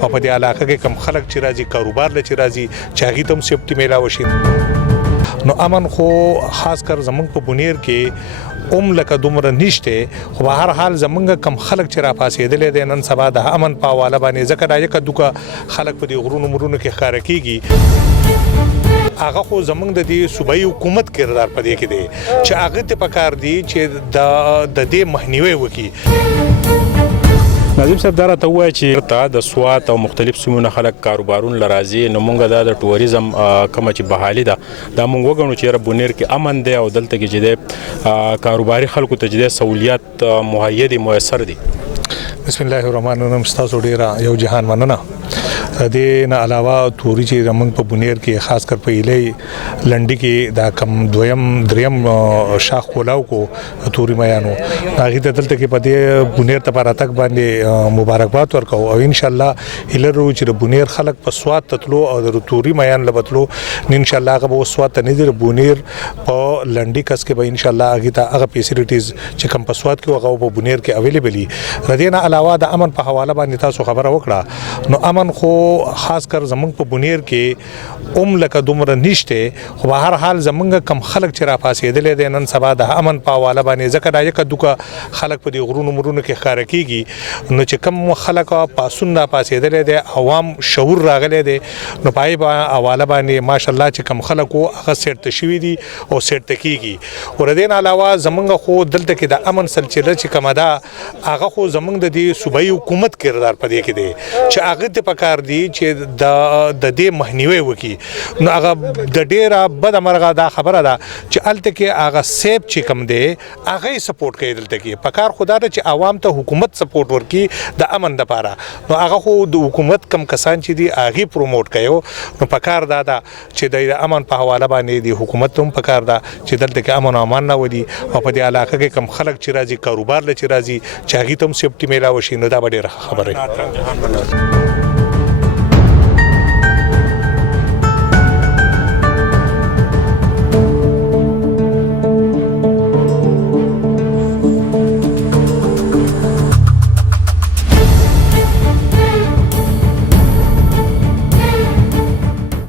او په دې علاقه کې کم خلک چې راځي کاروبار ل چې راځي چې هغه تم سیفټي میلاو شي. نو امن خو خاص کر زمونږ په بونیر کې لکه دومره نشته خو په هر حال زمونږ کم خلک چې را پاسېدلې دي نن سبا د امن په حواله باندې ځکه دا یک دوکه خلک په دې غرونو مرونو کې ښکار کیږي. هغه خو زمونږ د دې صوبایي حکومت کردار پدې کې دی چې هغه ته پکار دی چې د دې مخنیوي وکړي. ناظم صاحب دا راته ووایه چې د سوات او مختلف سیمو نه خلک کاروبارونه لرازي نو مونږ د ټوریزم کومه چې بحالي ده دا مونږ وګڼو چې بونیر کې امن دی او دلته کې چې کاروباري خلکو ته چې سہولیات مهیا دي میسر دي. بسم الله الرحمن الرحیم. تاسو ډیره یو جهان مننه. دې نه علاوه توري چې زمونږ په بونیر کې خاص کر په ایلې لنډي کې دا کم دویم دریم شاخ کولاو کو توري میانو هغه دلته کې په دې بونیر ته پراتک باندې مبارکباد ورکو او ان شاء الله هلرو چې بونیر خلک په سواد تطلو او د توري میان لبتلو ان شاء الله هغه سواد ته نه دی بونیر په لنډي کس کې به ان شاء الله هغه فیسیلیټیز چې کم په سواد کې هغه په بونیر کې اویلیبل دي. ردینه علاوه د امن په حواله باندې تاسو خبره وکړه نو امن خو خاص کر زمونږ په بونیر کې لکه دومره نشته خو په هر حال زمونږ کم خلک چې را پاسېدلې دي نن سبا د امن په حواله باندې ځکه دا یک دوکه خلک په دې غرونو مرونو کې ښکار کیږي نو چې کم خلک پاسون را پاسېدلې دي عوام شعور راغلي دي نو پای په حواله باندې ماشاءالله چې کم خلکو هغه سیټ شوي دي او سیټ کیږي. ورته علاوه زمونږ خو دلته کې د امن سلسله چې کومه ده هغه خو زمونږ د دې صوبایي حکومت کردار پدې کې دی چې هغه ته پکار دی چې د دې مخنیوي وکړي. نو هغه د ډیره بد مرغه دا خبره ده چې الته کې هغه سیب چې کم دی هغه سپورټ کوي دلته کې پکار خدا ته چې عوام ته حکومت سپورټ ورکړي د امن لپاره. نو هغه خو د حکومت کم کسان چې دی هغه پروموټ کوي نو پکار دا چې د امن په حواله باندې د حکومت هم پکار دا چې دلته کې امن او امان نه ودی او په دې علاقه کې کم خلک چې راځي کاروبار ل چې راځي چې هغه تم سیفټي میلاو شي نو دا ډیره خبره